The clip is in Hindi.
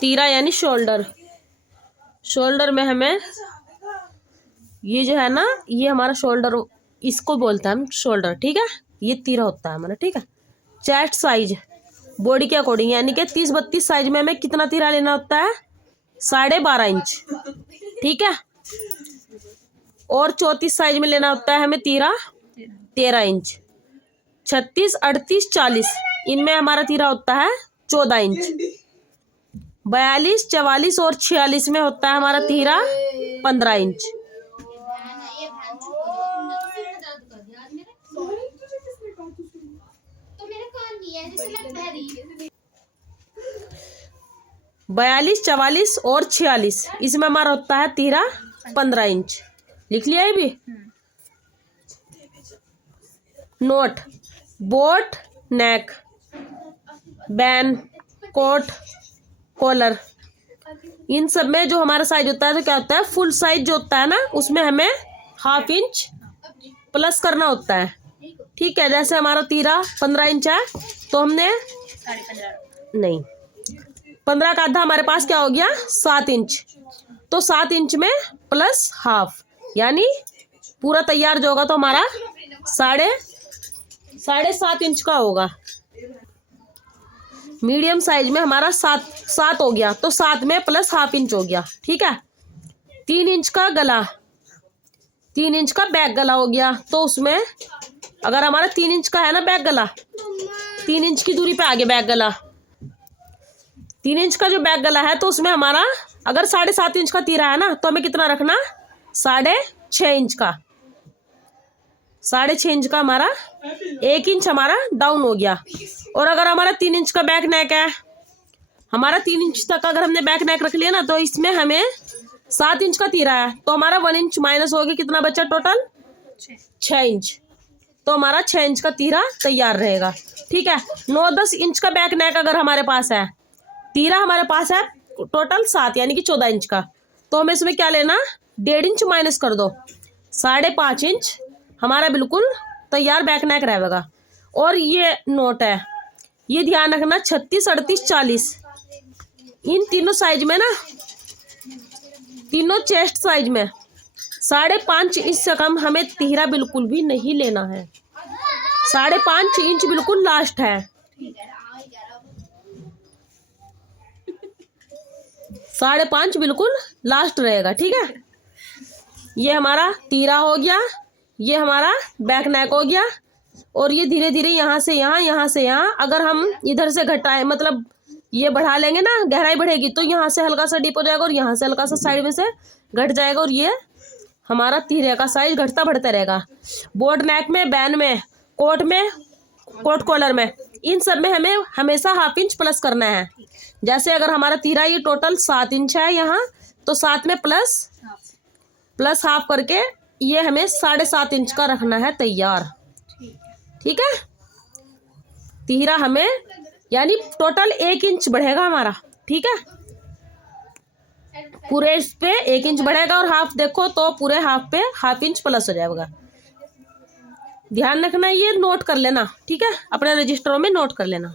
तीरा यानी शोल्डर। शोल्डर में हमें ये जो है ना, ये हमारा शोल्डर, इसको बोलते हैं हम शोल्डर, ठीक है। ये तीरा होता है हमारा, ठीक है। चेस्ट साइज बॉडी के अकॉर्डिंग, यानी कि 30-32 साइज में हमें कितना तीरा लेना होता है? 12.5 इंच, ठीक है। और 34 साइज में लेना होता है हमें तीरा 13 इंच। 36, 38, 40 इनमें हमारा तीरा होता है 14 इंच। 42, 44 और 46 में होता है हमारा तीरा 15 इंच। बयालीस, 44 और 46 इसमें हमारा होता है तीरा 15 इंच। लिख लिया ये भी। नोट: बोट, नेक, बैन, कोट, कॉलर, इन सब में जो हमारा साइज होता है तो क्या होता है, फुल साइज जो होता है ना, उसमें हमें ½ इंच प्लस करना होता है, ठीक है। जैसे हमारा तीरा 15 इंच है तो हमने 15 का आधा हमारे पास क्या हो गया, 7 इंच। तो 7 इंच में प्लस ½ यानी पूरा तैयार जो होगा तो हमारा 7.5 इंच का होगा। मीडियम साइज में हमारा 7 हो गया, तो 7 में प्लस ½ इंच हो गया, ठीक है। 3 इंच का गला, 3 इंच का बैक गला हो गया। तो उसमें अगर हमारा 3 इंच का है ना बैक गला, 3 इंच की दूरी पे आगे बैक गला, 3 इंच का जो बैक गला है, तो उसमें हमारा अगर 7.5 इंच का तीरा है ना, तो हमें कितना रखना, 6.5 इंच का। 6.5 इंच का हमारा 1 इंच हमारा डाउन हो गया। और अगर हमारा 3 इंच का बैक नेक है, हमारा 3 इंच तक अगर हमने बैक नेक रख लिया ना, तो इसमें हमें 7 इंच का तीरा है, तो हमारा 1 इंच माइनस हो गया, कितना बचा टोटल, 6 इंच। तो हमारा 6 इंच का तीरा तैयार रहेगा, ठीक है। 9-10 इंच का बैक नेक अगर हमारे पास है, तीरा हमारे पास है टोटल 7 यानी कि 14 इंच का, तो हमें इसमें क्या लेना, 1.5 इंच माइनस कर दो, 5.5 इंच हमारा बिल्कुल तैयार बैक नेक रहेगा। और ये नोट है, ये ध्यान रखना, 36, 38, 40 इन तीनों साइज में ना, तीनों चेस्ट साइज में 5.5 इंच से कम हमें तीरा बिल्कुल भी नहीं लेना है। 5.5 इंच बिल्कुल लास्ट है। 5.5 बिल्कुल लास्ट रहेगा, ठीक है। ये हमारा तीरा हो गया, ये हमारा बैक नेक हो गया। और ये धीरे धीरे यहाँ से यहाँ, यहाँ से यहाँ, अगर हम इधर से घटाए, मतलब ये बढ़ा लेंगे ना, गहराई बढ़ेगी, तो यहाँ से हल्का सा डीप हो जाएगा और यहाँ से हल्का सा साइड में से घट जाएगा। और ये हमारा तीरे का साइज घटता बढ़ता रहेगा। बोट नेक में, बैन में, कोट कॉलर में, इन सब में हमें हमेशा ½ इंच प्लस करना है। जैसे अगर हमारा तीरा ये टोटल 7 इंच है यहाँ, तो 7 में प्लस ½ करके ये हमें 7.5 इंच का रखना है तैयार, ठीक है। तीरा हमें यानी टोटल 1 इंच बढ़ेगा हमारा, ठीक है। पूरे इस पे 1 इंच बढ़ेगा और ½ देखो तो पूरे ½ पे ½ इंच प्लस हो जाएगा। ध्यान रखना, ये नोट कर लेना, ठीक है, अपने रजिस्टरों में नोट कर लेना।